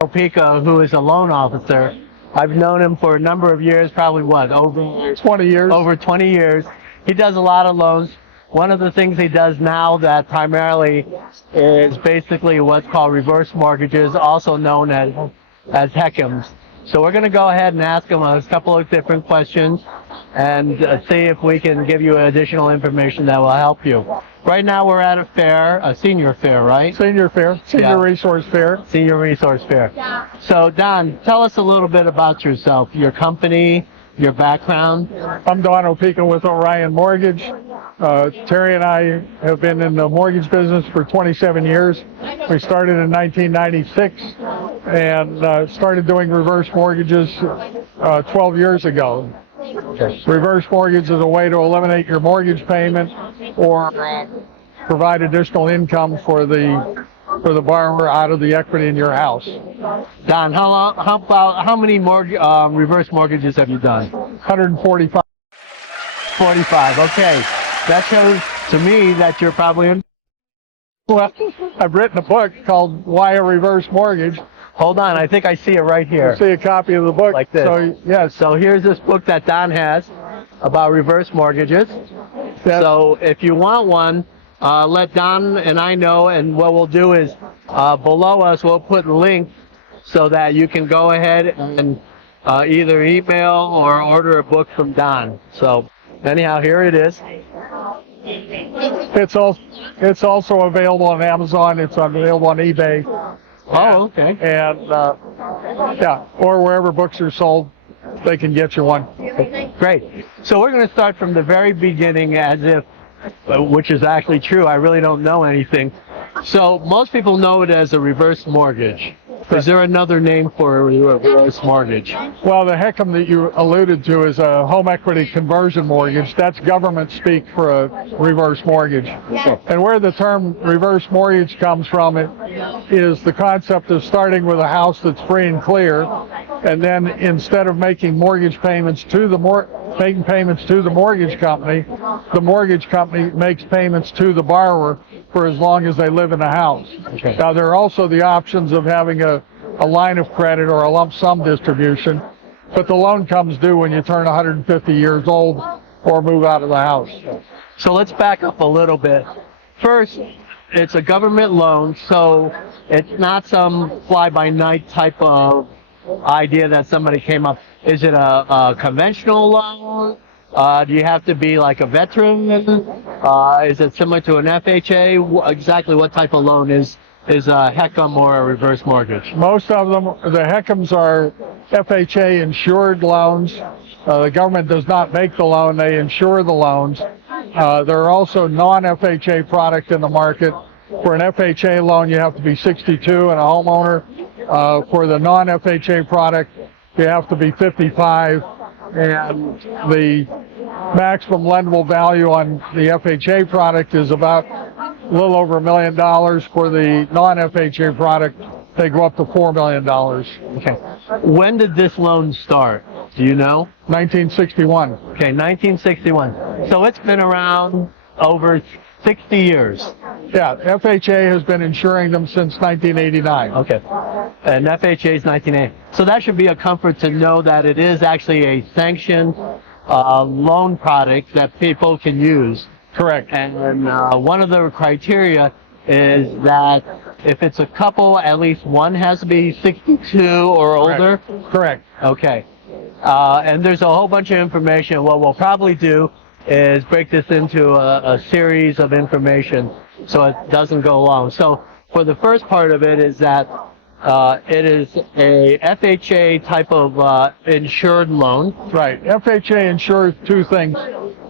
Opeka, who is a loan officer. I've known him for a number of years, probably what, over 20 years. Over 20 years. He does a lot of loans. One of the things he does now that primarily is basically what's called reverse mortgages, also known as HECMs. So we're going to go ahead and ask him a couple of different questions and see if we can give you additional information that will help you. Right now we're at a fair, a senior fair, right? Senior fair, senior resource fair. Senior resource fair. So Don, tell us a little bit about yourself, your company, your background. I'm Don Opeka with Orion Mortgage. Terry and I have been in the mortgage business for 27 years. We started in 1996 and started doing reverse mortgages 12 years ago. Reverse mortgage is a way to eliminate your mortgage payment or provide additional income for the borrower out of the equity in your house. Don, how many reverse mortgages have you done? 145. 45. Okay, that shows to me that you're probably in. Well, I've written a book called Why a Reverse Mortgage. Hold on, I think I see it right here. You see a copy of the book? Like this. So, yes. So here's this book that Don has about reverse mortgages. Yes. So if you want one, let Don and I know, and what we'll do is below us we'll put links so that you can go ahead and either email or order a book from Don. So anyhow, here it is. It's also available on Amazon. It's available on eBay. Oh, okay. And yeah, or wherever books are sold, they can get you one. Great. So we're going to start from the very beginning, as if, which is actually true. I really don't know anything. So most people know it as a reverse mortgage. Is there another name for a reverse mortgage? Well, the HECM that you alluded to is a home equity conversion mortgage. That's government speak for a reverse mortgage. And where the term reverse mortgage comes from, it is the concept of starting with a house that's free and clear, and then instead of making mortgage payments to the mortgage company makes payments to the borrower for as long as they live in the house. Okay. Now, there are also the options of having a line of credit or a lump sum distribution, but the loan comes due when you turn 150 years old or move out of the house. So let's back up a little bit. First, it's a government loan, so it's not some fly-by-night type of idea that somebody came up. Is it a conventional loan? Do you have to be like a veteran? Is it similar to an FHA? Exactly what type of loan is a HECM or a reverse mortgage? Most of them, the HECMs are FHA insured loans. The government does not make the loan, they insure the loans. There are also non-FHA product in the market. For an FHA loan, you have to be 62 and a homeowner. For the non-FHA product, you have to be 55, and the maximum lendable value on the FHA product is about a little over $1 million. For the non-FHA product, they go up to $4 million. Okay. When did this loan start? Do you know? 1961. Okay, 1961. So it's been around over 60 years. Yeah, FHA has been insuring them since 1989. Okay. And FHA is 1980. So that should be a comfort to know that it is actually a sanctioned loan product that people can use. Correct. And one of the criteria is that if it's a couple, at least one has to be 62 or older. Correct. Okay. And there's a whole bunch of information. What we'll probably do is break this into a series of information so it doesn't go long. So for the first part of it is that it is a FHA type of insured loan. Right. FHA insures two things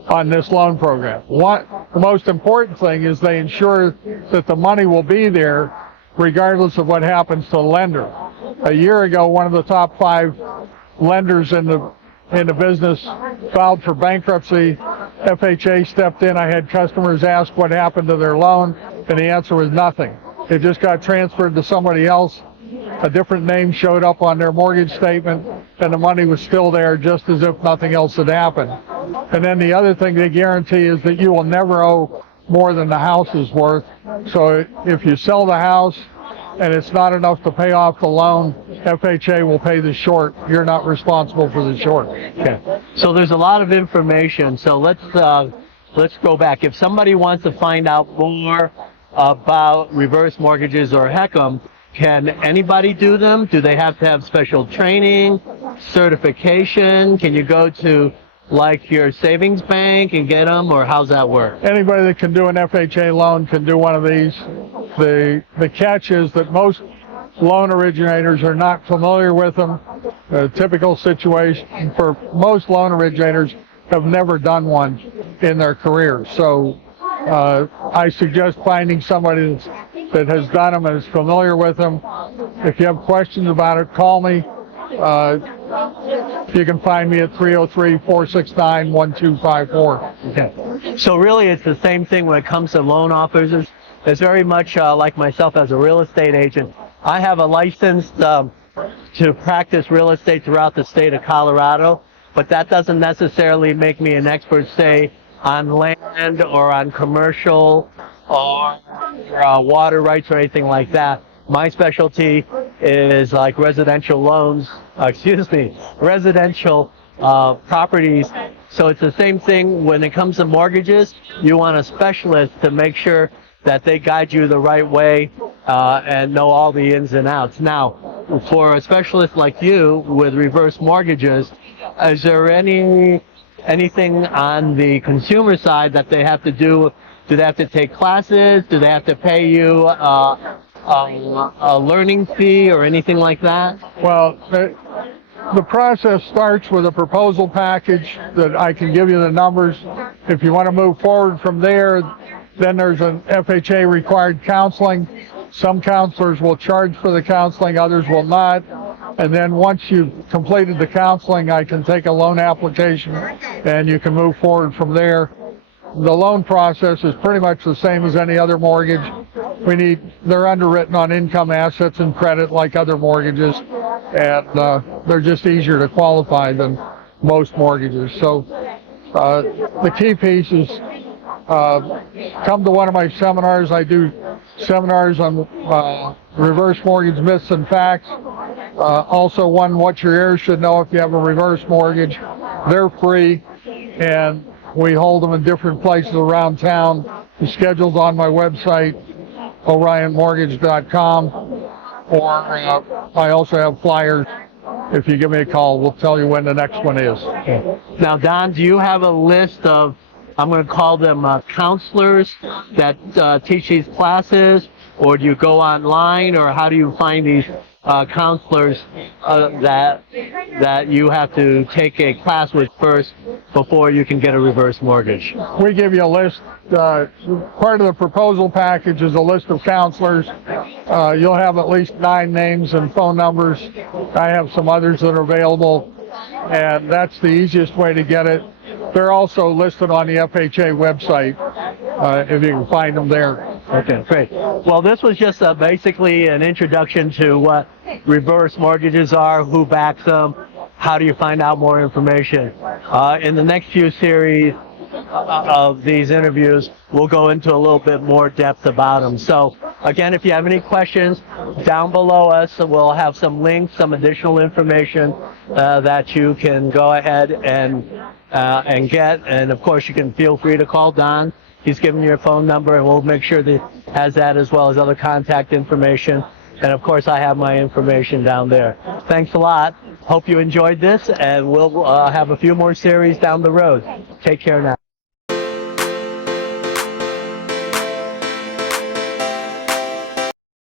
on this loan program. One, the most important thing is they ensure that the money will be there regardless of what happens to the lender. A year ago, one of the top 5 lenders in the business filed for bankruptcy. FHA stepped in. I had customers ask what happened to their loan, and the answer was nothing. It just got transferred to somebody else. A different name showed up on their mortgage statement, and the money was still there just as if nothing else had happened. And then the other thing they guarantee is that you will never owe more than the house is worth. So if you sell the house and it's not enough to pay off the loan, FHA will pay the short. You're not responsible for the short. Okay. So there's a lot of information. So let's go back. If somebody wants to find out more about reverse mortgages or HECM, can anybody do them? Do they have to have special training, certification? Can you go to like your savings bank and get them, or how's that work? Anybody that can do an FHA loan can do one of these. The catch is that most loan originators are not familiar with them. A typical situation for most loan originators have never done one in their career. So I suggest finding somebody that has done them and is familiar with them. If you have questions about it, call me. You can find me at 303-469-1254. Okay. So really it's the same thing when it comes to loan officers. It's very much like myself as a real estate agent. I have a license to practice real estate throughout the state of Colorado, but that doesn't necessarily make me an expert, say, on land or on commercial or water rights or anything like that. My specialty is like residential loans, residential properties. So it's the same thing when it comes to mortgages. You want a specialist to make sure that they guide you the right way and know all the ins and outs. Now, for a specialist like you with reverse mortgages, is there anything on the consumer side that they have to do? Do they have to take classes? Do they have to pay you a learning fee or anything like that? Well, the process starts with a proposal package that I can give you the numbers. If you want to move forward from there, then there's an FHA required counseling. Some counselors will charge for the counseling, others will not. And then once you've completed the counseling, I can take a loan application and you can move forward from there. The loan process is pretty much the same as any other mortgage. They're underwritten on income, assets, and credit like other mortgages, and they're just easier to qualify than most mortgages. So the key piece is come to one of my seminars. I do seminars on reverse mortgage myths and facts. Also one, what your heirs should know if you have a reverse mortgage. They're free, and we hold them in different places around town. The schedule's on my website, orionmortgage.com, or I also have flyers. If you give me a call, we'll tell you when the next one is. Now, Don, do you have a list of, I'm going to call them counselors that teach these classes, or do you go online, or how do you find these counselors that you have to take a class with first before you can get a reverse mortgage? We give you a list. Part of the proposal package is a list of counselors. You'll have at least 9 names and phone numbers. I have some others that are available, and that's the easiest way to get it. They're also listed on the FHA website, if you can find them there. Okay, great. Well, this was just basically an introduction to what reverse mortgages are, who backs them, how do you find out more information. In the next few series of these interviews, we'll go into a little bit more depth about them. So, again, if you have any questions, down below us, we'll have some links, some additional information that you can go ahead and get. And, of course, you can feel free to call Don. He's given you a phone number, and we'll make sure that he has that as well as other contact information. And, of course, I have my information down there. Thanks a lot. Hope you enjoyed this, and we'll have a few more series down the road. Take care now.